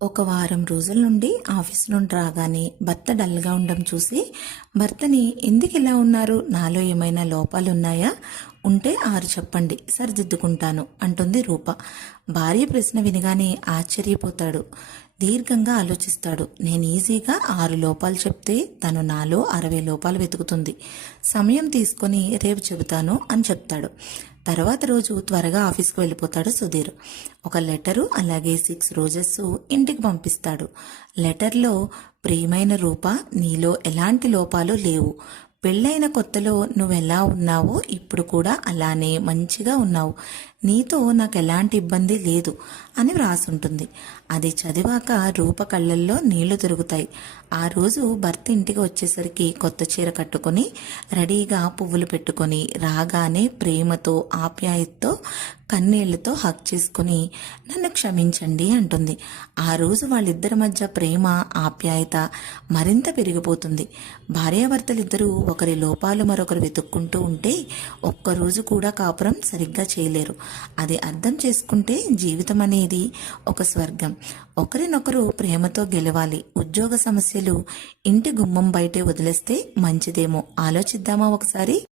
ఒక వారం రోజుల నుండి ఆఫీస్ నుండి రాగానే భర్త డల్గా ఉండడం చూసి భర్తని ఎందుకు ఇలా ఉన్నారు? నాలో ఏమైనా లోపాలు ఉన్నాయా ఉంటే ఆరు చెప్పండి సరిదిద్దుకుంటాను అంటుంది రూప. భార్య ప్రశ్న వినగానే ఆశ్చర్యపోతాడు దీర్ఘంగా ఆలోచిస్తాడు. నేను ఈజీగా ఆరు లోపాలు చెప్తే తను నాలో అరవై లోపాలు వెతుకుతుంది. సమయం తీసుకొని రేపు చెబుతాను అని చెప్తాడు. తర్వాత రోజు త్వరగా ఆఫీస్కి వెళ్ళిపోతాడు సుధీర్. ఒక లెటరు అలాగే సిక్స్ రోజెస్ ఇంటికి పంపిస్తాడు. లెటర్లో ప్రియమైన రూప నీలో ఎలాంటి లోపాలు లేవు. పెళ్ళైన కొత్తలో నువ్వెలా ఉన్నావో ఇప్పుడు కూడా అలానే మంచిగా ఉన్నావు. నీతో నాకు ఎలాంటి ఇబ్బంది లేదు అని వ్రాసుంటుంది. అది చదివాక రూప కళ్ళల్లో నీళ్ళు తిరుగుతాయి. ఆ రోజు భర్త ఇంటికి వచ్చేసరికి కొత్త చీర కట్టుకొని రెడీగా పువ్వులు పెట్టుకొని రాగానే ప్రేమతో ఆప్యాయతతో కన్నీళ్ళతో హక్ చేసుకుని నన్ను క్షమించండి అంటుంది. ఆ రోజు వాళ్ళిద్దరి మధ్య ప్రేమ ఆప్యాయత మరింత పెరిగిపోతుంది. భార్యాభర్తలిద్దరూ ఒకరి లోపాలు మరొకరు వెతుక్కుంటూ ఉంటే ఒక్కరోజు కూడా కాపురం సరిగ్గా చేయలేరు. అది అర్థం చేసుకుంటే జీవితం అనేది ఒక స్వర్గం. ఒకరినొకరు ప్రేమతో గెలవాలి. ఉద్యోగ సమస్యలు ఇంటి గుమ్మం బయటే వదిలేస్తే మంచిదేమో. ఆలోచిద్దామా ఒకసారి?